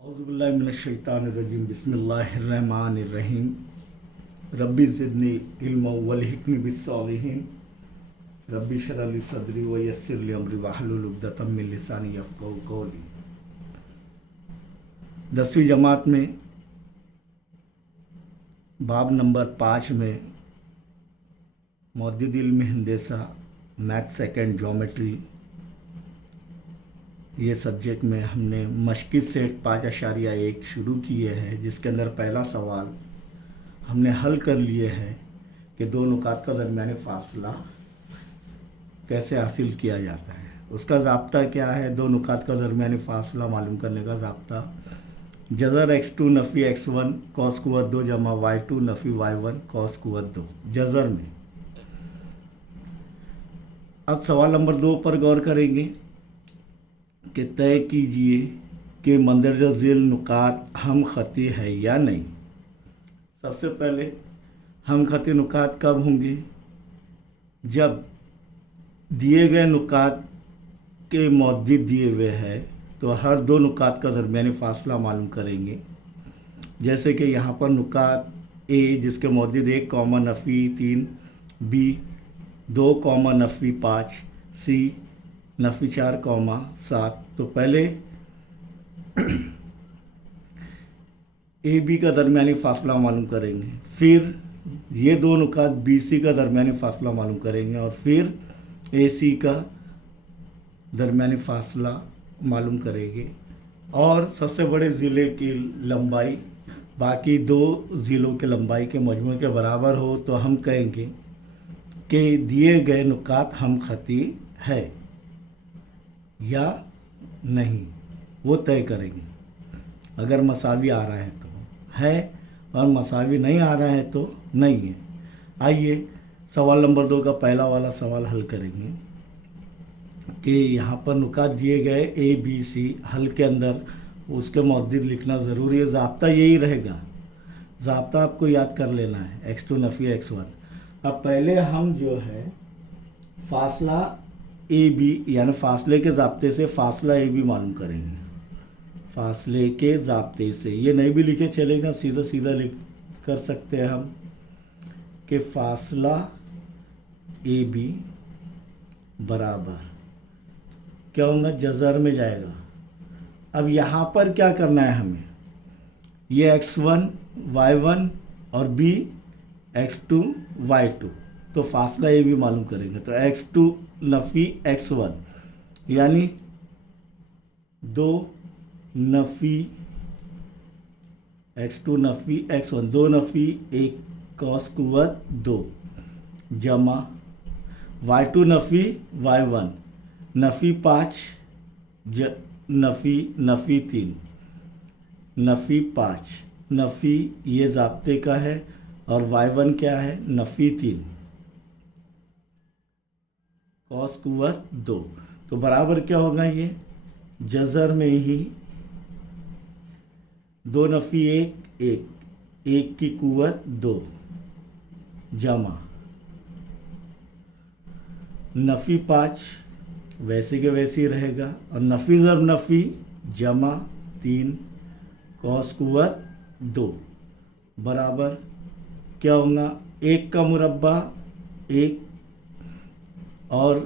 औज़ुबिल्लाहिमिनश्शैतानिर्रजीम बिस्मिल्लाहिर्रहमानिर्रहीम रब्बी ज़िदनी इल्मा वल्हिक़्नी बिस्सॉलिहीन रब्बी इश्रह ली सदरी व यस्सिर ली अमरी वहलुल उक़दतम मिन लिसानी यफ़क़हू क़ौली। 10वीं जमात में बाब नंबर 5 में मौद्दुद इल्म हिंदसा मैथ सेकंड ज्योमेट्री ये सब्जेक्ट में हमने मश्की सेट 5.1 शुरू किए हैं, जिसके अंदर पहला सवाल हमने हल कर लिए हैं कि दो नुकात का दरमियानी फ़ासला कैसे हासिल किया जाता है। उसका ज़ाब्ता क्या है? दो नुकात का दरमियानी फ़ासला मालूम करने का ज़ाब्ता जज़र x2 नफ़ी x1 कॉस कुव्वत 2 जमा y2 नफ़ी y1 कॉस कुव्वत 2 जज़र में। अब सवाल नंबर 2 पर गौर करेंगे कि तय कीजिए कि मंदरजा झील नुकात हम ख़ती है या नहीं। सबसे पहले हम ख़ती नुकात कब होंगे? जब दिए गए नुकात के मौजूद दिए हुए हैं तो हर दो नुकात का दरमियानी फ़ासला मालूम करेंगे। जैसे कि यहाँ पर नुकात ए जिसके मौजूद 1 कॉमा नफ़ी 3, बी 2 कॉमा नफ़ी 5, सी नफ़ी 4 कॉमा 7। तो पहले ए बी का दरमियानी फ़ासला मालूम करेंगे, फिर ये दो नुकात बी सी का दरमियानी फ़ासला मालूम करेंगे और फिर ए सी का दरमियानी फ़ासला मालूम करेंगे। और सबसे बड़े ज़िले की लंबाई बाकी दो ज़िलों के लंबाई के मजमू के बराबर हो तो हम कहेंगे कि दिए गए नुकात हम ख़ती है या नहीं, वो तय करेंगे। अगर मसावी आ रहा है तो है और मसावी नहीं आ रहा है तो नहीं है। आइए सवाल नंबर 2 का पहला वाला सवाल हल करेंगे कि यहाँ पर नुकात दिए गए ए बी सी, हल के अंदर उसके मौजूद लिखना ज़रूरी है। ज़ाब्ता यही रहेगा, ज़ाब्ता आपको याद कर लेना है x2 नफ़ी x1। अब पहले हम जो है फ़ासला ए बी यानी फ़ासले के ज़ाब्ते से फ़ासला ए बी मालूम करेंगे। फ़ासले के ज़ाब्ते से ये नहीं भी लिखे चलेगा, सीधा सीधा लिख कर सकते हैं हम कि फ़ासला ए बी बराबर क्या होगा? जज़र में जाएगा। अब यहाँ पर क्या करना है हमें? ये x1 y1 और b x2 y2, तो फासला ये भी मालूम करेंगे। तो x2 नफ़ी x1 यानी 2 नफ़ी x2 नफ़ी x1, 2 नफ़ी 1 कॉस कुव्वत 2 जमा y2 नफ़ी y1 नफ़ी 5 नफ़ी 3 नफ़ी 5 नफ़ी ये ज़ाब्ते का है और y1 क्या है? नफ़ी 3 कॉस कुव्वत 2। तो बराबर क्या होगा? ये जज़र में ही 2 नफ़ी 1 की कुव्वत 2 जमा नफ़ी 5 वैसे के वैसे ही रहेगा और नफ़ी ज़र नफ़ी जमा 3 कॉस कुव्वत 2 बराबर क्या होगा? 1 का मुरब्बा 1 और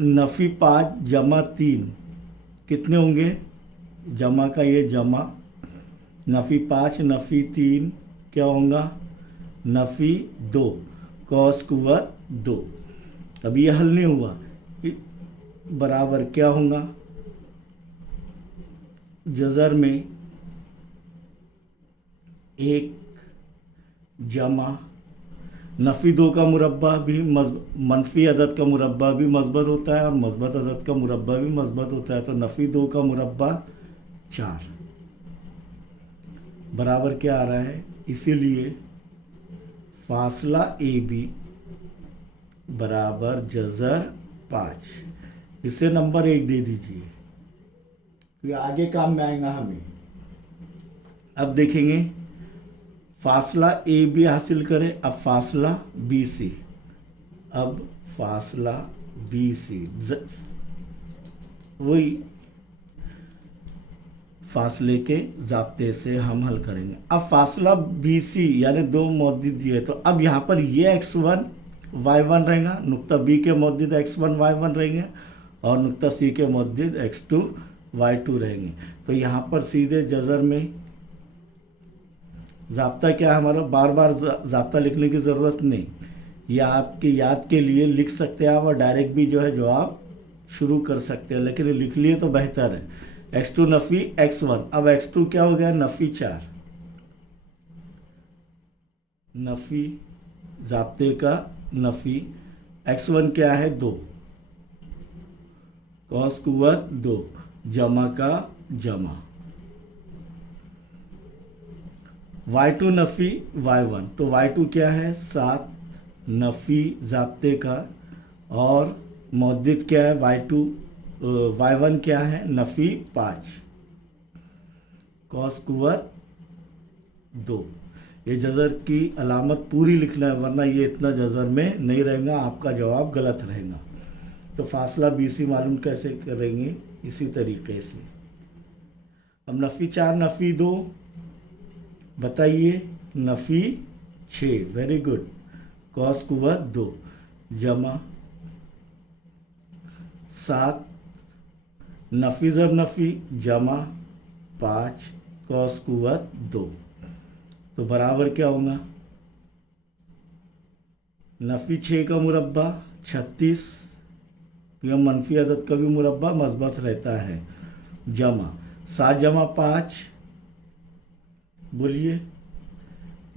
नफ़ी 5 जमा 3 कितने होंगे? जमा का ये जमा नफ़ी 5 नफ़ी 3 क्या होगा? नफ़ी 2 कॉस कुव्वत 2। अब ये हल नहीं हुआ, बराबर क्या होगा? जज़र में 1 जमा नफ़ी 2 का मुरब्बा भी मनफी अदद का मुरब्बा भी मस्बत होता है और मस्बत अदद का मुरब्बा भी मस्बत होता है। तो नफ़ी 2 का मुरब्बा 4 बराबर क्या आ रहा है? इसीलिए फ़ासला ए बी बराबर जज़र 5। इसे नंबर 1 दे दीजिए, ये आगे काम में आएगा हमें। अब देखेंगे फ़ासला ए बी हासिल करें। अब फ़ासला बी सी, अब फ़ासला बी सी वही फासले के ज़ाब्ते से हम हल करेंगे। अब फासला बी सी यानी दो मौजूद दिए, तो अब यहाँ पर ये x1 y1 रहेगा, नुक्ता बी के मौजूद x1 y1 रहेंगे और नुक्ता सी के मौजूद x2 y2 रहेंगे। तो यहाँ पर सीधे जज़र में ज़ाब्ता क्या है हमारा, बार बार ज़ाब्ता लिखने की ज़रूरत नहीं, ये आपकी याद के लिए लिख सकते हैं आप और डायरेक्ट भी जो है जवाब शुरू कर सकते हैं, लेकिन लिख लिए तो बेहतर है। x2 नफ़ी x1, अब x2 क्या हो गया, नफ़ी 4, नफ़ी ज़ाब्ते का नफ़ी, x1 क्या है 2, कॉस कुव्वत 2, जमा का जमा, y2 नफ़ी y1, तो y2 क्या है 7, नफ़ी ज़ाब्ते का, और मौजूद क्या है y1 क्या है नफ़ी 5, कॉस कुव्वत 2। ये जज़र की अलामत पूरी लिखना है, वरना ये इतना जज़र में नहीं रहेगा, आपका जवाब गलत रहेगा। तो फासला बी सी मालूम कैसे करेंगे, इसी तरीके से। अब नफ़ी 4 नफ़ी 2 बताइए, नफ़ी 6, वेरी गुड, कॉस कुव्वत 2, जमा 7, नफ़ी ज़र नफ़ी जमा 5, कॉस कुव्वत 2, तो बराबर क्या होगा, नफ़ी 6 का मुरब्बा 36, यह मनफी अदद का भी मुरब्बा मस्बत रहता है, जमा 7 जमा 5 बोलिए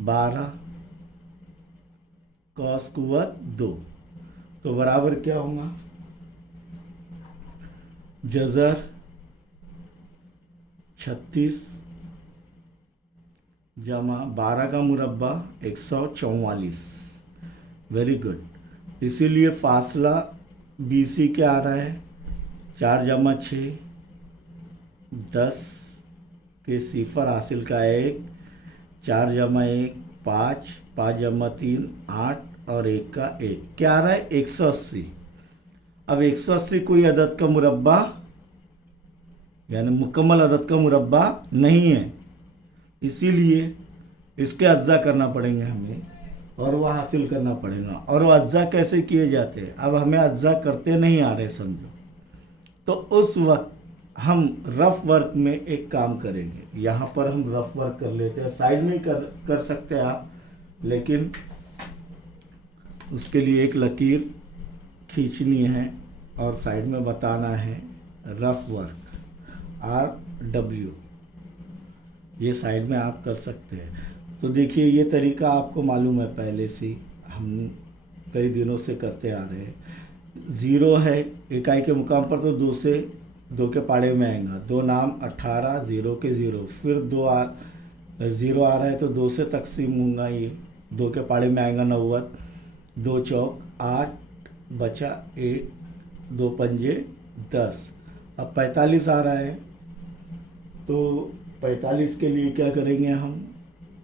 12, कॉस कुव्वत 2, तो बराबर क्या होगा, जज़र 36 जमा 12 का मुरब्बा 144, वेरी गुड। इसीलिए फासला बी सी क्या आ रहा है, 4 जमा 6 10 के सिफर हासिल का 1, 4 जमा 1 5, 5 जमा 3 8 और 1 का 1, क्या आ रहा है 180। अब 180 कोई अदद का मुरब्बा यानी मुकम्मल अदद का मुरब्बा नहीं है, इसीलिए इसके अज्जा करना पड़ेंगे हमें और वह हासिल करना पड़ेगा। और वह अज्जा कैसे किए जाते हैं, अब हमें अज्जा करते नहीं आ रहे समझो, तो उस वक्त हम रफ वर्क में एक काम करेंगे। यहाँ पर हम रफ वर्क कर लेते हैं, साइड में कर सकते हैं आप, लेकिन उसके लिए एक लकीर खींचनी है और साइड में बताना है रफ वर्क RW, ये साइड में आप कर सकते हैं। तो देखिए ये तरीका आपको मालूम है पहले से, हम कई दिनों से करते आ रहे हैं। 0 है इकाई के मुकाम पर, तो 2 से 2 के पाड़े में आएगा, 2 नाम 18, 0 के 0, फिर 0 आ रहा है तो 2 से तकसीम होगा, ये 2 के पाड़े में आएगा 90, 2 चौक 8 बचा 1, 2 पंजे 10। अब 45 आ रहा है तो 45 के लिए क्या करेंगे हम,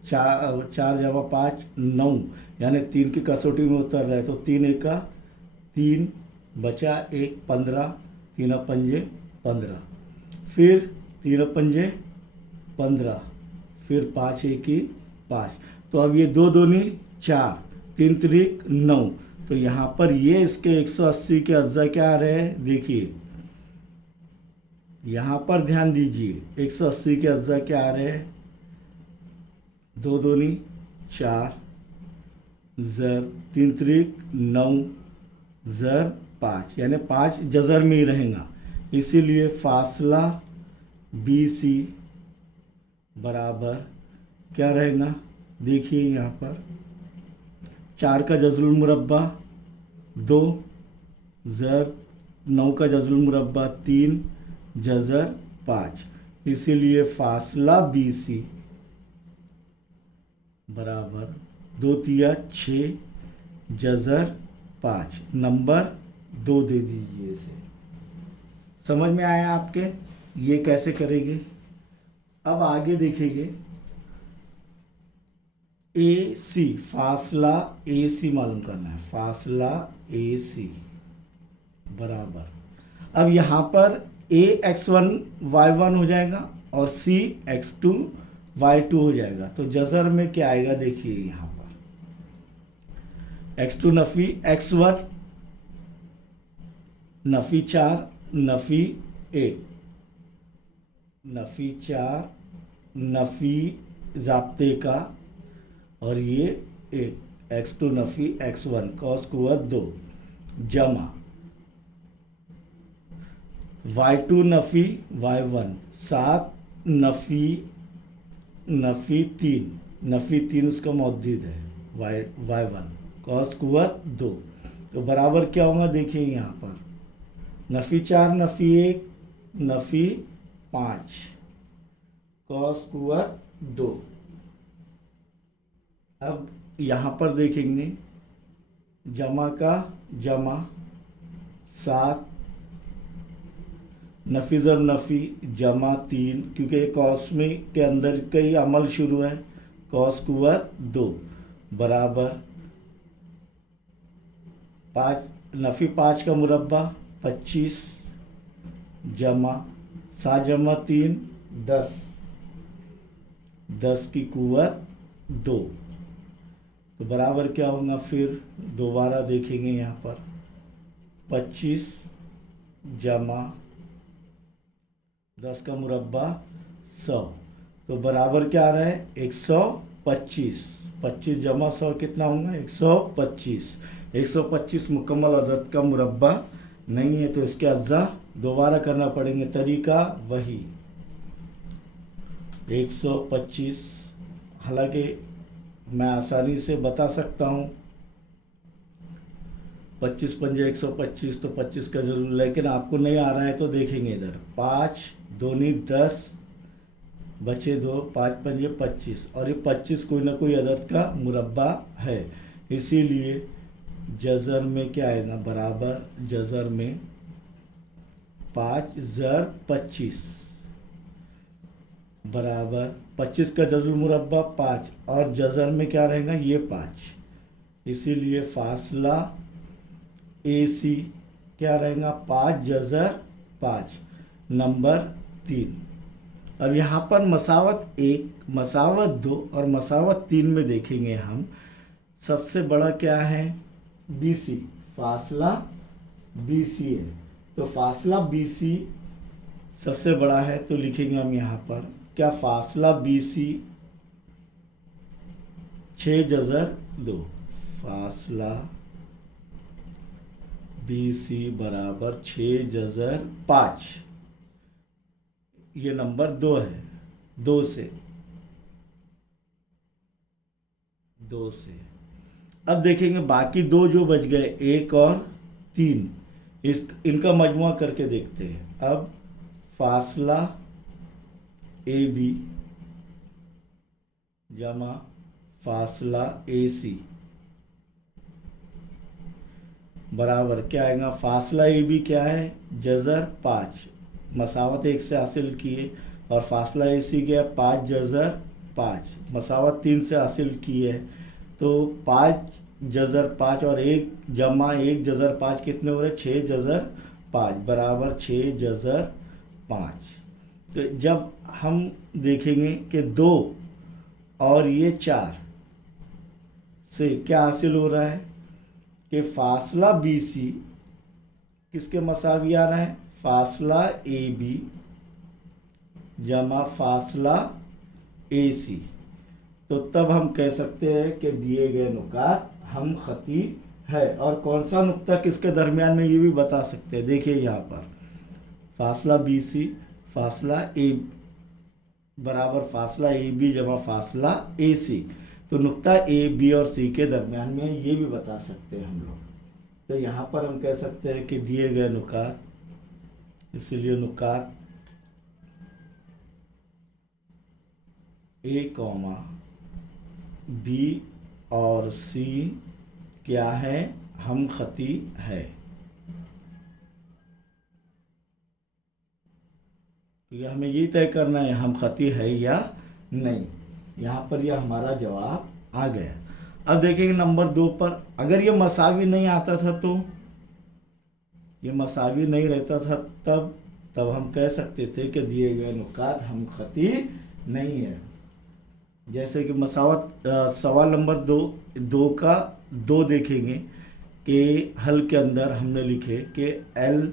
4 जमा 5 9, यानी 3 की कसौटी में उतर रहा है, तो 3 एका 3 बचा 1 15, 3 पंजे 15, फिर 3 पंजे 15, फिर 5 एकी 5, तो अब ये 2 दूनी 4, 3 त्रिक 9, तो यहाँ पर ये इसके 180 के अज्जा क्या आ रहे हैं, देखिए यहाँ पर ध्यान दीजिए, 180 के अज्जा क्या आ रहे हैं, 2 दूनी 4, ज़र 3 त्रिक 9, ज़र 5, यानी 5 जज़र में ही रहेगा। इसीलिए फासला बी सी बराबर क्या रहेगा, देखिए यहाँ पर 4 का जज़रुल मुरब्बा 2, ज़र 9 का जज़रुल मुरब्बा 3, जज़र 5, इसीलिए फासला बी सी बराबर 2 तिया 6, जज़र 5, नंबर 2 दे दीजिए इसे। समझ में आया आपके, ये कैसे करेंगे। अब आगे देखेंगे ए सी, फासला ए सी मालूम करना है, फासला ए सी बराबर, अब यहाँ पर a x1 y1 हो जाएगा और सी x2 y2 हो जाएगा। तो जज़र में क्या आएगा देखिए यहाँ पर, x2 नफ़ी x1 नफ़ी 4 नफ़ी 1 नफ़ी 4 नफ़ी ज़ाब्ते का और ये 1 x2 नफ़ी x1 कॉस कुवत 2 जमा y2 नफ़ी y1 7 नफ़ी 3 नफ़ी 3 उसका मौजूद है y1 कॉस कुवत 2। तो बराबर क्या होगा देखिए यहाँ पर, नफ़ी 4 नफ़ी 1 नफ़ी 5 कॉस कुवत 2। अब यहाँ पर देखेंगे जमा का जमा 7 नफ़ी ज़र नफ़ी जमा 3, क्योंकि कॉस में के अंदर कई अमल शुरू है, कॉस कुवत 2 बराबर 5 नफ़ी 5 का मुरब्बा 25 जमा 7 जमा 3 10 की कुवत 2। तो बराबर क्या होगा, फिर दोबारा देखेंगे यहाँ पर 25 जमा 10 का मुरब्बा 100, तो बराबर क्या आ रहा है 125। 25 जमा 100 कितना होगा 125। 125 मुकम्मल अदद का मुरब्बा नहीं है, तो इसके अज्जा दोबारा करना पड़ेंगे, तरीका वही 125। हालांकि मैं आसानी से बता सकता हूँ 25 पंजे 125, तो 25 का जरूर, लेकिन आपको नहीं आ रहा है तो देखेंगे इधर 5 दूनी 10 बचे 2 5 पंजे 25, और ये 25 कोई ना कोई अदद का मुरब्बा है, इसीलिए जज़र में क्या आएगा बराबर जज़र में 5 ज़र 25 बराबर 25 का जज़ुल मुरब्बा 5 और जज़र में क्या रहेगा ये 5, इसीलिए फासला AC क्या रहेगा 5 जज़र 5 नंबर 3। अब यहाँ पर मसावत 1 मसावत 2 और मसावत 3 में देखेंगे हम सबसे बड़ा क्या है BC, फासला BC है, तो फासला BC सबसे बड़ा है, तो लिखेंगे हम यहाँ पर क्या फासला BC 6 जज़र 2, फासला BC बराबर 6 जज़र 5, ये नंबर 2 है, 2 से। अब देखेंगे बाकी 2 जो बच गए 1 और 3, इनका मजमुआ करके देखते हैं। अब फासला AB जमा फासला AC बराबर क्या आएगा, फासला AB क्या है जज़र 5, मसावत 1 से हासिल किए, और फासला AC क्या है 5 जज़र 5, मसावत 3 से हासिल की है, तो 5 जज़र 5 और 1 जमा 1 जज़र 5 कितने हो रहे 6 जज़र 5 बराबर 6 जज़र 5। तो जब हम देखेंगे कि 2 और ये 4 से क्या हासिल हो रहा है कि फासला BC किसके मसावी आ रहा है, फासला AB जमा फासला AC, तो तब हम कह सकते हैं कि दिए गए नुकात हम खती है। और कौन सा नुक्ता किसके दरमियान में ये भी बता सकते हैं, देखिए यहाँ पर फासला BC फासला A बराबर फासला AB जमा फासला AC, तो नुक्ता A B और C के दरमियान में ये भी बता सकते हैं हम लोग। तो यहाँ पर हम कह सकते हैं कि दिए गए नुकात, इसीलिए नुकात A, B और C क्या है हम खती है। तो हमें ये तय करना है हम खती है या नहीं, यहाँ पर यह हमारा जवाब आ गया। अब देखेंगे नंबर 2 पर, अगर ये मसावी नहीं आता था, तो ये मसावी नहीं रहता था, तब तब हम कह सकते थे कि दिए गए नुकात हमखती नहीं है। जैसे कि मसावत सवाल नंबर 2 का 2 देखेंगे कि हल के अंदर हमने लिखे कि L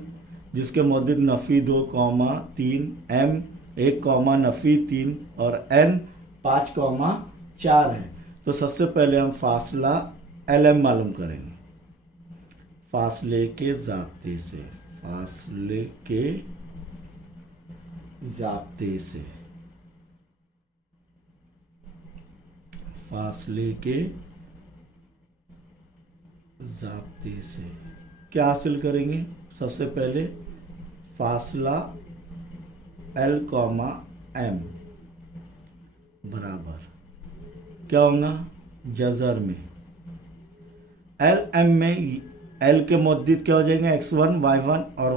जिसके मौजूद नफ़ी 2,3, M 1, नफ़ी 3 और N 5,4 है। तो सबसे पहले हम फासला LM मालूम करेंगे फासले के ज़ाब्ते से। फासले के ज़ाब्ते से, फासले के ज़ाब्ते से क्या हासिल करेंगे? सबसे पहले फासला L, M बराबर क्या होगा? जज़र में L M में L के मौजूद क्या हो जाएंगे? x1 y1 और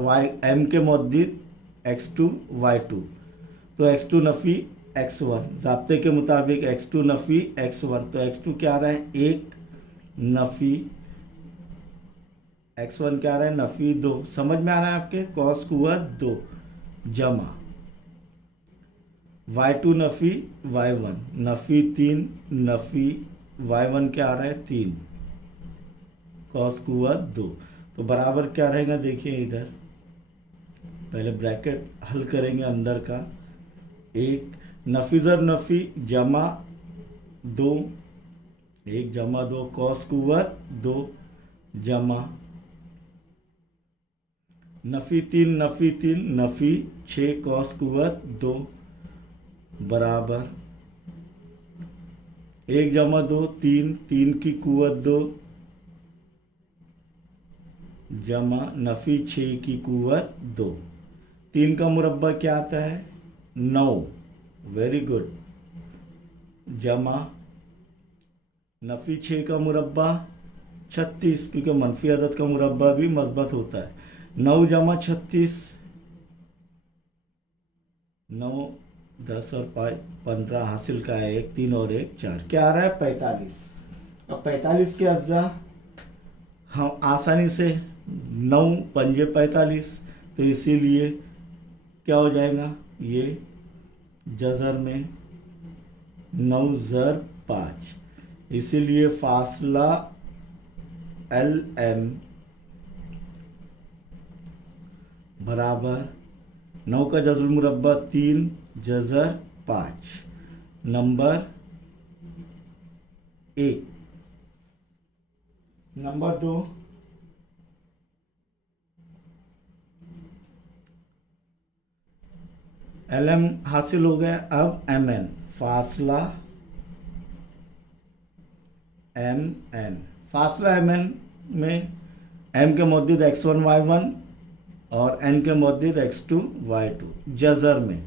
M के मौजूद x2 y2। तो x2 नफ़ी x1, ज़ाब्ते के मुताबिक x2 नफ़ी x1, तो x2 क्या आ रहा है? 1 नफ़ी x1 क्या आ रहा है? नफ़ी 2। समझ में आ रहा है आपके? कॉस कुव्वत 2 जमा y2 नफ़ी y1, नफ़ी 3 नफ़ी y1 क्या आ रहा है? 3 कॉस कुव्वत 2। तो बराबर क्या रहेगा? देखिए इधर पहले ब्रैकेट हल करेंगे अंदर का। 1 नफ़ी ज़र नफ़ी जमा 2, 1 जमा 2 कॉस कुव्वत 2 जमा नफ़ी 3 नफ़ी 3 नफ़ी 6 कॉस कुव्वत 2 बराबर 1 जमा 2 3, 3 की कुव्वत 2 जमा नफ़ी 6 की कुव्वत 2। 3 का मुरब्बा क्या आता है? 9। Very good. जमा नफ़ी 6 का मुरब्बा 36, क्योंकि मनफी अदद का मुरब्बा भी मस्बत होता है। 9 जमा 36, 9 10 और 15 हासिल का है 1, 3 और 1 4, क्या आ रहा है? 45। अब 45 के अज्जा हम आसानी से 9 पंजे 45, तो इसीलिए क्या हो जाएगा? ये जज़र में 9 ज़र 5, इसीलिए फासला LM बराबर 9 का जज़र मुरब्बा 3 जज़र 5, नंबर 1। नंबर 2 LM हासिल हो गया। अब MN फासला MN, फासला MN में M के मौजूद x1 y1 और N के मौजूद x2 y2। जज़र में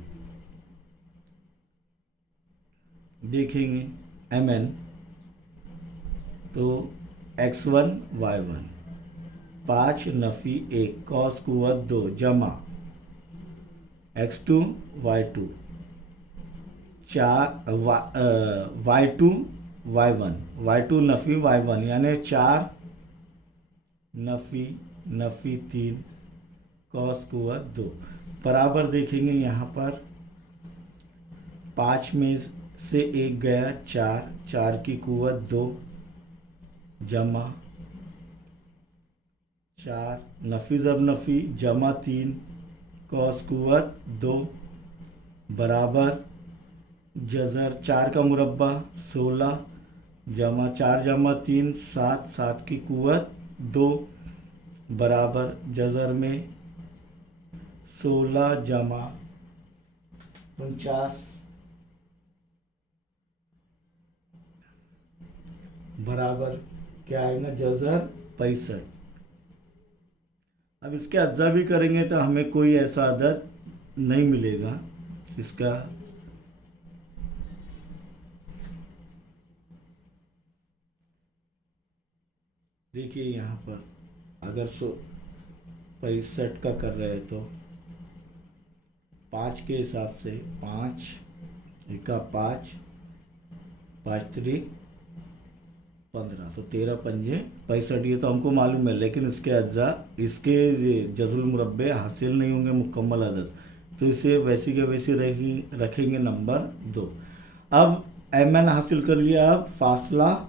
देखेंगे MN तो x1 y1 5 नफ़ी 1 कॉस कुव्वत 2 जमा x2 y2 y2 y1, y2 नफ़ी y1 यानी 4 नफ़ी 3 कॉस कुव्वत 2 बराबर देखेंगे। यहाँ पर 5 में से 1 गया 4, 4 की कुव्वत 2 जमा 4 नफ़ी ज़ब नफ़ी जमा 3 कॉस कुव्वत 2 बराबर जज़र 4 का मुरब्बा 16 जमा 4 जमा 3 7, 7 की कुव्वत 2 बराबर जज़र में 16 जमा 49 बराबर क्या आएगा? जज़र 65। अब इसके अज्जा भी करेंगे तो हमें कोई ऐसा अदद नहीं मिलेगा इसका। देखिए यहाँ पर अगर 65 का कर रहे हैं तो 5 के हिसाब से 5 एका 5 5 3 15, तो 13 पंजे 65, ये तो हमको मालूम है, लेकिन इसके अज्जा, इसके जजुल मुरब्बे हासिल नहीं होंगे मुकम्मल अदद, तो इसे वैसी के वैसी रखेंगे नंबर 2। अब mn हासिल कर लिया। अब फासला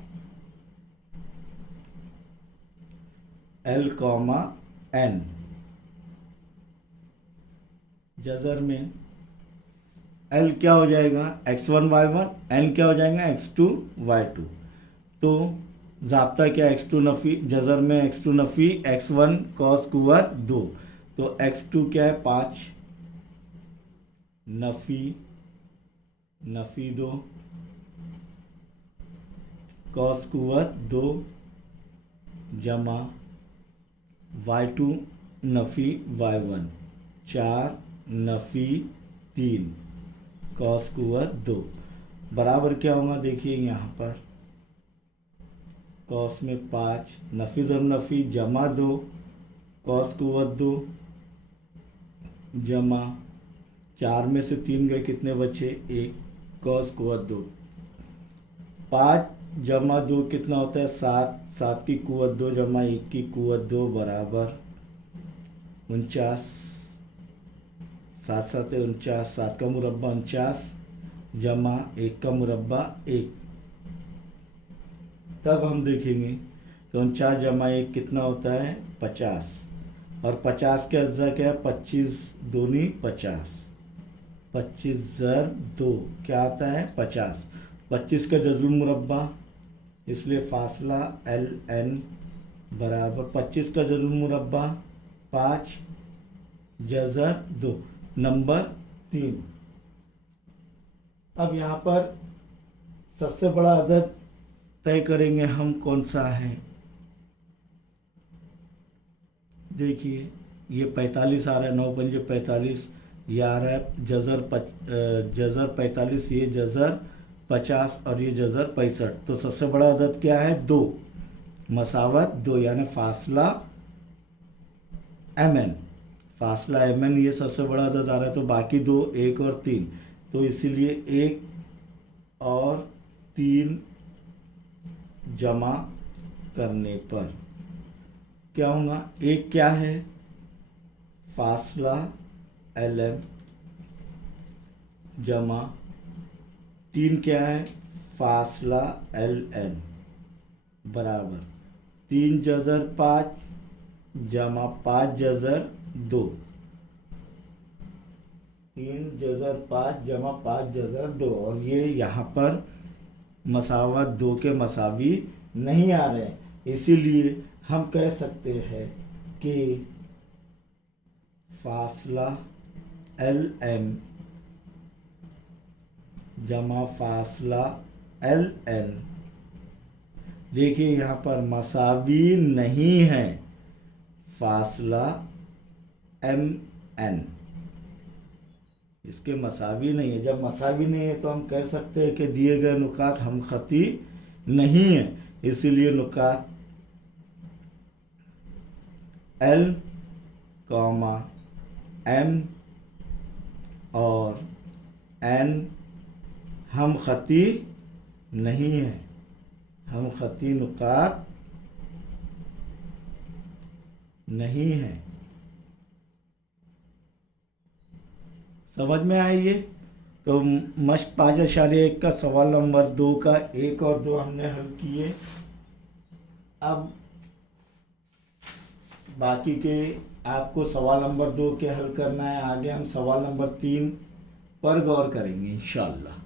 l, n, जजर में l क्या हो जाएगा x1 y1, n क्या हो जाएगा x2 y2। तो ज़ाब्ता क्या x2 नफ़ी, जज़र में x2 नफ़ी x1 कॉस कुव्वत 2, तो x2 क्या है 5 नफ़ी 2 कॉस कुव्वत 2 जमा y2 नफ़ी y1 4 नफ़ी 3 कॉस कुव्वत 2 बराबर क्या होगा, देखिए यहाँ पर कॉस में 5 नफ़ी ज़र नफ़ी जमा 2 कॉस कुव्वत 2 जमा 4 में से 3 गए, कितने बचे 1 कॉस कुव्वत 2, 5 जमा 2 कितना होता है 7, 7 की कुव्वत 2 जमा 1 की कुव्वत 2 बराबर 49, 7 7 है 49, 7 का मुरब्बा 49 जमा 1 का मुरब्बा 1। तब हम देखेंगे तो 49 जमा 1 कितना होता है 50, और 50 के अज्जा क्या है 25 दूनी 50, 25 ज़र 2 क्या आता है 50, 25 का जज़ुल मुरब्बा, इसलिए फासला एल एन बराबर 25 का जज़ुल मुरब्बा 5 जज़र 2 नंबर 3। अब यहाँ पर सबसे बड़ा अदद तय करेंगे हम कौन सा है। देखिए ये 45 आ रहा है, 9 पंजे 45, ये आ रहा है जज़र 45, ये जज़र 50 और ये जज़र 65। तो सबसे बड़ा अदद क्या है 2 मसावत 2, यानी फासला mn, फासला mn ये सबसे बड़ा अदद आ रहा है। तो बाकी 2 1 और 3, तो इसीलिए 1 और 3 जमा करने पर क्या होगा, 1 क्या है फासला lm जमा 3 क्या है फासला ln बराबर 3 जज़र 5 जमा 5 जज़र 2, 3 जज़र 5 जमा 5 जज़र 2, और ये यहाँ पर मसावत 2 के मसावी नहीं आ रहे, इसीलिए हम कह सकते हैं कि फासला lm जमा फासला ln, देखिए यहाँ पर मसावी नहीं है फासला mn, इसके मसावी नहीं है। जब मसावी नहीं है तो हम कह सकते हैं कि दिए गए नुकात हम खती नहीं है, इसीलिए नुकात L, M और N हम खती नहीं है, हम खती नुकात नहीं है। समझ में आई ये? तो मश्क 5.1 का सवाल नंबर 2 का 1 और 2 हमने हल किए। अब बाकी के आपको सवाल नंबर 2 के हल करना है। आगे हम सवाल नंबर 3 पर गौर करेंगे इंशाअल्लाह।